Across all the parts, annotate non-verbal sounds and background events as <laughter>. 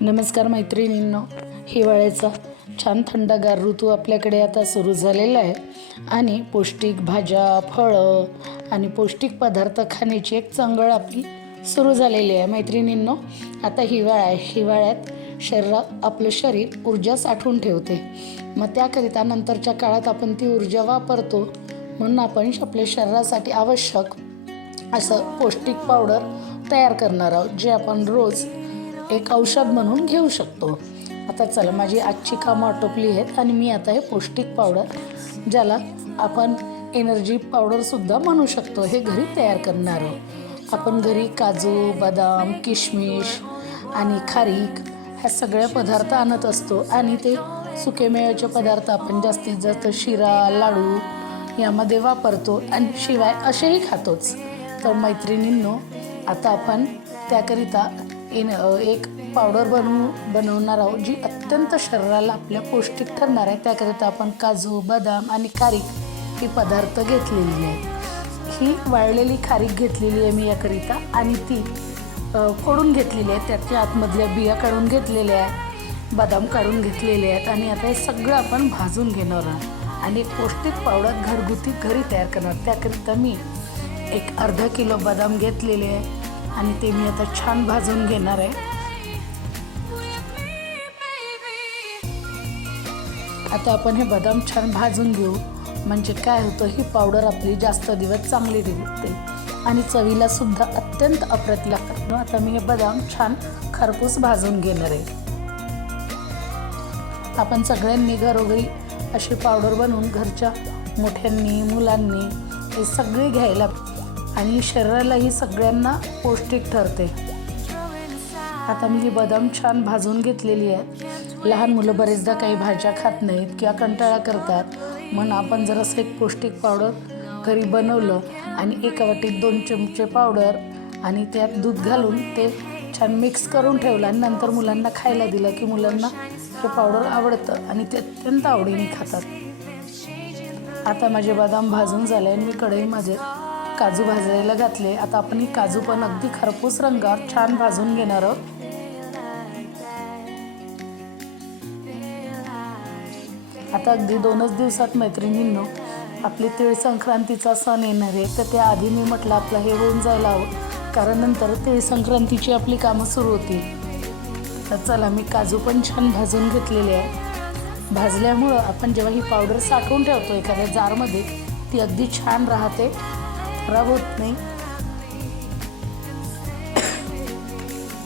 नमस्कार मैत्रिणींनो हिवाळ्याचा छान थंडगार ऋतू आपल्याकडे आता सुरू झालेला आहे. आणि पौष्टिक भाज्या फळं आणि पौष्टिक पदार्थ खाण्याची एक चंगळ आपली सुरू झालेली आहे. मैत्रिणींनो आता हिवाळा आहे. हिवाळ्यात शरीर आपलं शरीर ऊर्जा साठवून ठेवते. मग त्याकरिता नंतरच्या काळात आपण ती ऊर्जा वापरतो. म्हणून आपण आपल्या शरीरासाठी आवश्यक असं पौष्टिक पावडर तयार करणार आहोत जे आपण रोज एक औषध म्हणून घेऊ शकतो. आता चला माझी आजची कामं आटोपली आहेत आणि मी आता हे पौष्टिक पावडर ज्याला आपण एनर्जी पावडरसुद्धा म्हणू शकतो हे घरी तयार करणार आहोत. आपण घरी काजू बदाम किशमिश आणि खारीक ह्या सगळ्या पदार्थ आणत असतो आणि ते सुकेमेव्याचे पदार्थ आपण जास्तीत जास्त शिरा लाडू यामध्ये वापरतो आणि शिवाय असेही खातोच. तर मैत्रिणींनो आता आपण त्याकरिता इन एक पावडर बनवू बनवणार आहोत जी अत्यंत शरीराला आपल्या पौष्टिक ठरणार आहे. त्याकरिता आपण काजू बदाम आणि खारीक ही पदार्थ घेतलेली आहे ही वाळलेली खारीक घेतलेली आहे मी याकरिता आणि ती खोडून फोडून घेतलेली आहे. त्याच्या आतमधल्या बिया काढून घेतलेल्या आहेत बदाम काढून घेतलेले आहेत आणि आता हे सगळं आपण भाजून घेणार आहोत. आणि पौष्टिक पावडर घरगुती घरी तयार करणार त्याकरिता मी एक अर्धा किलो बदाम घेतलेले आहे. आणि ते मी आता छान भाजून घेणार आहे. आता आपण हे बदाम छान भाजून घेऊ. म्हणजे काय होतं ही पावडर आपली जास्त दिवस चांगली दिसते आणि चवीला सुद्धा अत्यंत अप्रत लागतात. आता मी हे बदाम छान खरपूस भाजून घेणार आहे. आपण सगळ्यांनी घरोघरी अशी पावडर बनवून घरच्या मोठ्यांनी मुलांनी हे सगळे घ्यायला आणि शरीरालाही सगळ्यांना पौष्टिक ठरते. आता मी ही बदाम छान भाजून घेतलेली आहेत लहान मुलं बरेचदा काही भाज्या खात नाहीत किंवा कंटाळा करतात. म्हणून आपण जरासं एक पौष्टिक पावडर घरी बनवलं आणि एका वाटीत दोन चमचे पावडर आणि त्यात दूध घालून ते छान मिक्स करून ठेवलं आणि नंतर मुलांना खायला दिलं की मुलांना हे पावडर आवडतं आणि ते अत्यंत आवडीने खातात. आता माझे बदाम भाजून झाले आणि मी कढईमध्ये काजू भाजायला घातले. आता आपण ही काजू पण अगदी खरपूस रंगावर छान भाजून घेणार आहोत. आता अगदी दोनच दिवसात मैत्रिणींनो आपली तिळ संक्रांतीचा सण येणार आहे. तर त्याआधी मी म्हटलं आपलं हे होऊन जायला हवं. कारण नंतर तिळ संक्रांतीची आपली कामं सुरू होती. तर चला मी काजू पण छान भाजून घेतलेले आहे. भाजल्यामुळं आपण जेव्हा ही पावडर साठवून ठेवतो एखाद्या जारमध्ये ती अगदी छान राहते. खराब होत नाही.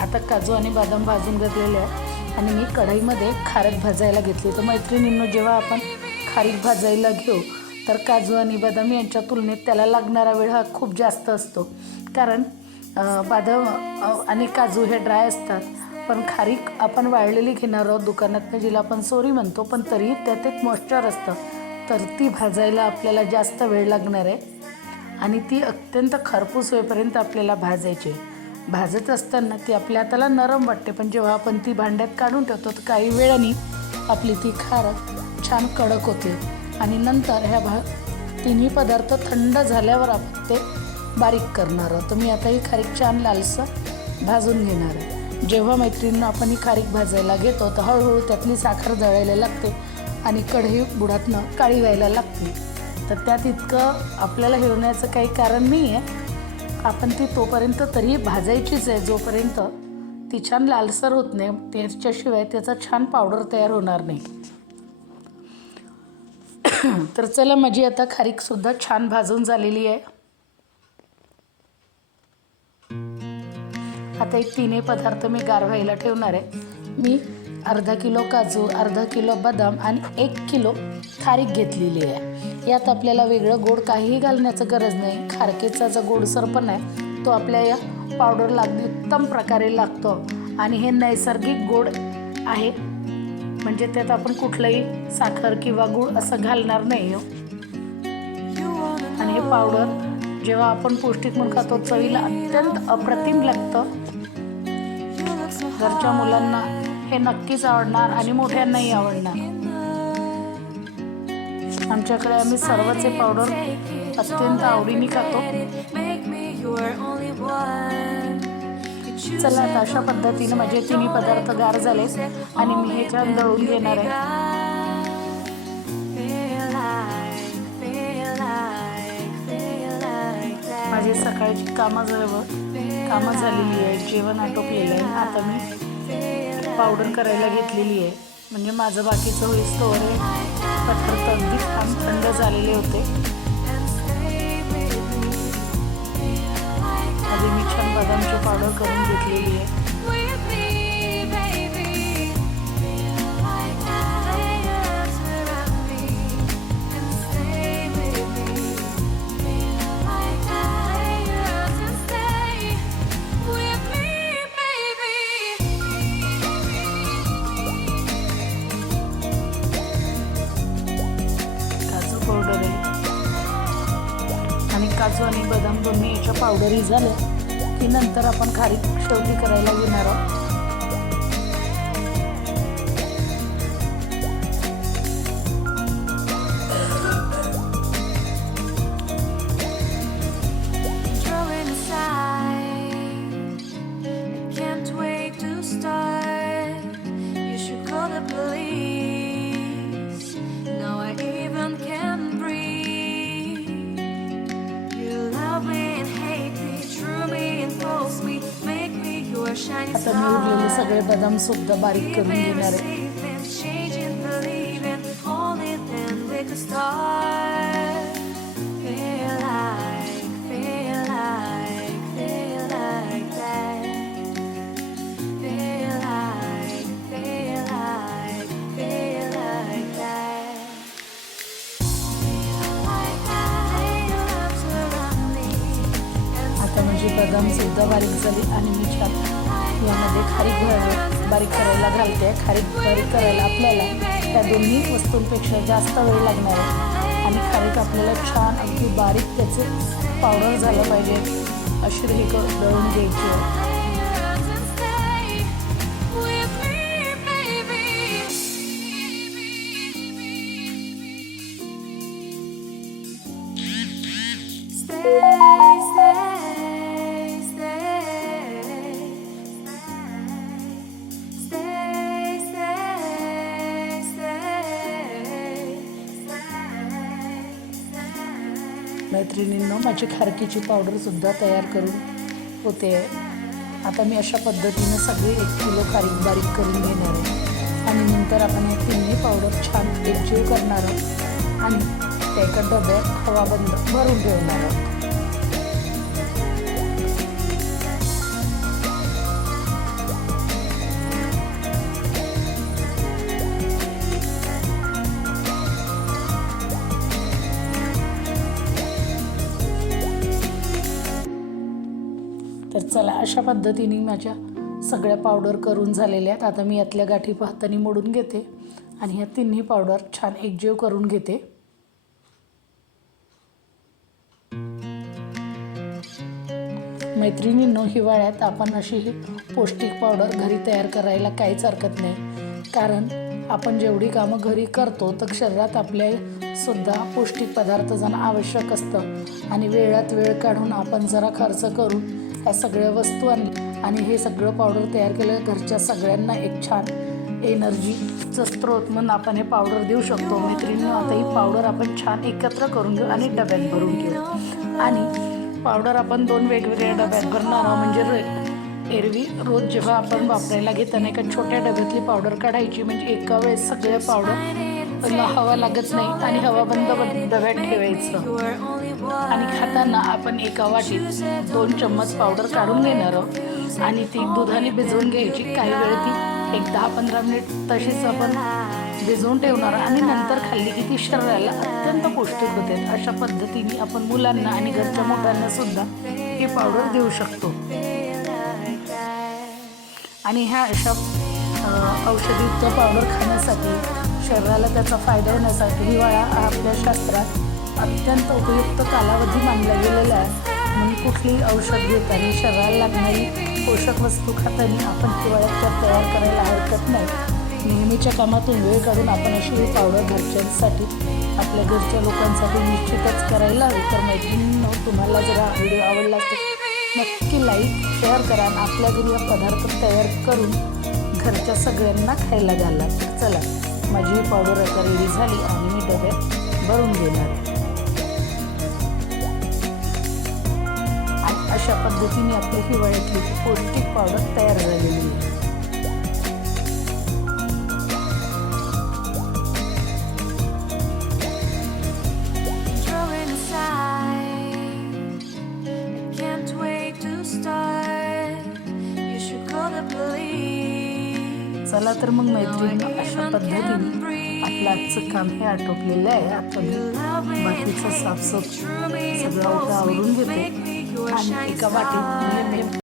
आता काजू आणि बदाम भाजून घेतलेले आहे आणि मी कढईमध्ये खारक भाजायला घेतली. तर मैत्रिणींनो जेव्हा आपण खारीक भाजायला घेऊ तर काजू आणि बदाम यांच्या तुलनेत त्याला लागणारा वेळ हा खूप जास्त असतो. कारण बदाम आणि काजू हे ड्राय असतात. पण खारीक आपण वाळलेली घेणार आहोत दुकानात जिला आपण सोरी म्हणतो पण तरी त्यात एक मॉइश्चर असतं. तर ती भाजायला आपल्याला जास्त वेळ लागणार आहे. आणि ती अत्यंत खरपूस होईपर्यंत आपल्याला भाजायची. भाजत असताना ती आपल्या हाताला नरम वाटते. पण जेव्हा आपण ती भांड्यात काढून ठेवतो तर काही वेळाने आपली ती खारक छान कडक होते. आणि नंतर ह्या भा तिन्ही पदार्थ थंड झाल्यावर आपण ते बारीक करणार आहोत. मी आता ही खारीक छान लालसं भाजून घेणार आहे. जेव्हा मैत्रिणींना आपण ही खारीक भाजायला घेतो तर हळूहळू त्यातली साखर जळायला लागते आणि कढई बुडातनं काळी व्हायला लागते. तर त्यात इतकं आपल्याला हिरवण्याचं काही कारण नाही आहे आपण ती तोपर्यंत तरी भाजायचीच आहे. जोपर्यंत ती छान लालसर होत नाही त्याच्याशिवाय त्याचा छान पावडर तयार होणार नाही. <coughs> तर चला माझी आता खारीकसुद्धा छान भाजून झालेली आहे. आता एक तिन्ही पदार्थ मी गारवायला ठेवणार आहे. मी अर्धा किलो काजू अर्धा किलो बदाम आणि एक किलो खारीक घेतलेली आहे. यात आपल्याला वेगळं गोड काहीही घालण्याचं गरज नाही. खारकेचा जो गोडसर पण आहे तो आपल्या या पावडरला अगदी उत्तम प्रकारे लागतो आणि हे नैसर्गिक गोड आहे. म्हणजे त्यात आपण कुठलंही साखर किंवा गुळ असं घालणार नाही हो. आणि हे पावडर जेव्हा आपण पौष्टिक म्हणून खातो चवीला अत्यंत अप्रतिम लागतं. घरच्या मुलांना हे नक्कीच आवडणार आणि मोठ्यांनाही आवडणार. आमच्याकडे आम्ही सर्वच हे पावडर अत्यंत आवडीने खातो. चला आता अशा पद्धतीने माझे तिन्ही पदार्थ गार झाले आणि मी हे छान दळून घेणार आहे. माझी सकाळची कामं जवळ कामं झालेली आहे जेवण आटोपलेलं आहे. आता मी पावडर करायला घेतलेली आहे. म्हणजे माझं बाकीचं होईस्तोवर पदार्थ अगदी छान थंड झालेले होते. आधी मी छान बदामची पावडर करून घेतलेली आहे. काजू आणि बदाम दोन्ही याच्या पावडरी झाल्या की नंतर आपण खारीक शेवटी करायला घेणार आहोत. आता मी उरलेले सगळे बदाम सुद्धा बारीक करून घेणार आहे आता माझी बदाम सुद्धा बारीक झाली आणि मी छान यामध्ये खारीक भर- बारीक करायला घालते. खारीक बारीक करायला आपल्याला त्या दोन्ही वस्तूंपेक्षा जास्त वेळ लागणार आहे. आणि खारीक आपल्याला छान अगदी बारीक त्याचे पावडर झालं पाहिजे. अशी हे क- दळून घ्यायची आहे. Yeah. मैत्रिणींनो माझी खारकीची पावडरसुद्धा तयार करून होते. आता मी अशा पद्धतीनं सगळी एक किलो खारीक बारीक करून घेणार आहे. आणि नंतर आपण हे तिन्ही पावडर छान एकजीव करणार आहोत आणि त्या एका डब्यात हवा बंद भरून ठेवणार आहोत. चला अशा पद्धतीने माझ्या सगळ्या पावडर करून झालेल्या आहेत. आता मी यातल्या गाठी हाताने मोडून घेते आणि ह्या तिन्ही पावडर छान एकजीव करून घेते. मैत्रिणींनो हिवाळ्यात आपण अशी पौष्टिक पावडर घरी तयार करायला काहीच हरकत नाही. कारण आपण जेवढी कामं घरी करतो तर शरीरात आपल्या सुद्धा पौष्टिक पदार्थ जाणं आवश्यक असतं. आणि वेळात वेळ काढून आपण जरा खर्च करून ह्या सगळ्या वस्तू आणल्या आणि हे सगळं पावडर तयार केलं. घरच्या सगळ्यांना एक छान एनर्जीचं स्रोत म्हणून आपण हे पावडर देऊ शकतो. मैत्रिणी आता ही पावडर आपण छान एकत्र करून घेऊ आणि डब्यात भरून घेऊ. आणि पावडर आपण दोन वेगवेगळ्या डब्यात भरणार आहोत. म्हणजे रे- एरवी रोज जेव्हा आपण वापरायला घेताना एका छोट्या डब्यातली पावडर काढायची. म्हणजे एका वेळेस सगळे पावडर हवा लागत नाही आणि हवा बंद बंद डब्यात ठेवायचं. आणि खाताना आपण एका वाटीत दोन चम्मच पावडर काढून घेणार आहोत. आणि ती दुधाने भिजवून घ्यायची. काही वेळ ती एक दहा पंधरा मिनिट तशीच आपण भिजवून ठेवणार आणि नंतर खाल्ली की ती शरीराला अत्यंत पौष्टिक होते. अशा पद्धतीने आपण मुलांना आणि घरच्या मोठ्यांना सुद्धा ही पावडर देऊ शकतो. आणि ह्या अशा औषधीचं पावडर खाण्यासाठी शरीराला त्याचा फायदा होण्यासाठी हिवाळा आपल्या शास्त्रात अत्यंत उपयुक्त कालावधी मानला गेलेला आहे. म्हणून कुठलीही औषध घेताना शरीराला लागणारी पोषक वस्तू खाताना आपण हिवाळ्यात त्या तयार करायला हरकत नाही. नेहमीच्या कामातून वेळ काढून आपण अशी ही पावडर घरच्यांसाठी आपल्या घरच्या लोकांसाठी निश्चितच करायला हवी. तर मैत्रिणींनो तुम्हाला जरा व्हिडिओ आवडला तर नक्की लाईक शेअर करा आणि आपल्या घरी हा पदार्थ तयार करून घरच्या सगळ्यांना खायला घाला. चला माझी ही पावडर आता रेडी झाली आणि मी डब्यात भरून घेणार आहे. अशा पद्धतीने आपली हिवाळ्यातली पौष्टिक पावडर तयार झालेली आहे. चला तर मग मैत्रिणी अशा पद्धतीने आपलं आजचं काम हे आटोपलेलं आहे. आता मी बाकीचं साफसूफ सगळं आवरून घेते. आणि एका वाटीत